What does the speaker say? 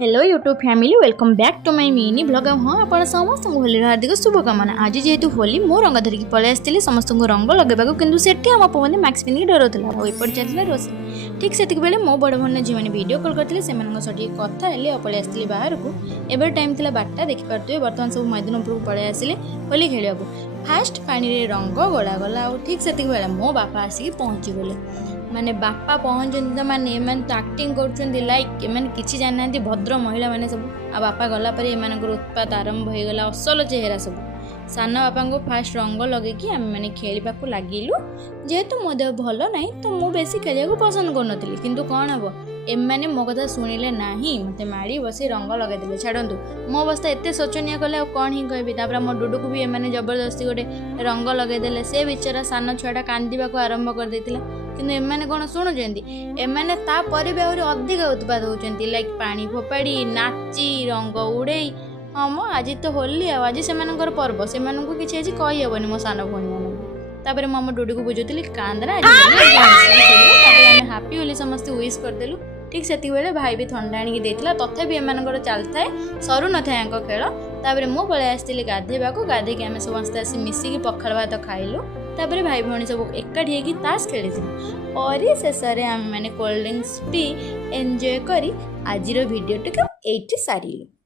Hello YouTube family welcome back to my mini blog. हाँ आप समस्त होली हार्दिक शुभकामना। आज जेहेतु होली मो रंग धरिकी पलि आसती समस्त रंग लगेगा किंतु सेठी आम पुआ मैक्स पिंधिक डरुला और एपट चलता रोसे ठीक से बेले मो बड़ भण झी मैंने वीडियो कॉल करते से कथा हेली और पलि आसती बाहर को एवं टाइम थी 12टा देखिपे बर्तमान सब मैदान उपरको पलि आसिले होली खेल फास्ट पानी रे रंग गला गला और ठीक से बेले मो बापा आसिक पहुँची गले माने बापा पहुँचते माने तो आक्टिंग कर लाइक एम किसी जाना भद्र महिला मैंने सब आ बापा गला पर एम उत्पात आरंभ हो गला असल चेहरा सब सान बापा को फास्ट रंग लगे आम मैंने खेलवा लगिलु जेहेतु मो देह भल ना तो मुझे बेसी खेल पसंद कर किंतु कौन हम एमाने मो कथा शुणिले ना मत माड़ी बसी रंग लगेदे छाड़ू मो अवस्था एत शोचनीय कले कौन ही कहबी मो डुडू को भी एमाने जबरदस्ती गोटे रंग लगेदे से बेचारा सान छुआटा कांदीबा आरंभ कर देथिला किंतु एमाने कौन शुणुचंती एमाने तापर भी आहरी अधिक उत्पाद होचंती लाइक पानी फोपाड़ी नाची रंग उड़े हाँ मो आज तो होली आज से पर्व से किसी आज कही हेनी मो सान भणी तापर मो डुडू को बुझुली कांदना हापी होली समस्त विश करदेलु ठीक से भाई भी थंडा आनिक देता तथापि एम चलता है सरू न था खेल तापर मु पलि आसती गाधेबा गाधेक आम समस्ते आसी मिसिकी पखाल भात खाइलु तापर भाई भौणी सब एकाठी होगी ताश खेली और शेष में आम मैंने कोल्ड ड्रिंक्स पी एंजॉय करी आज वीडियो टी सारिलु।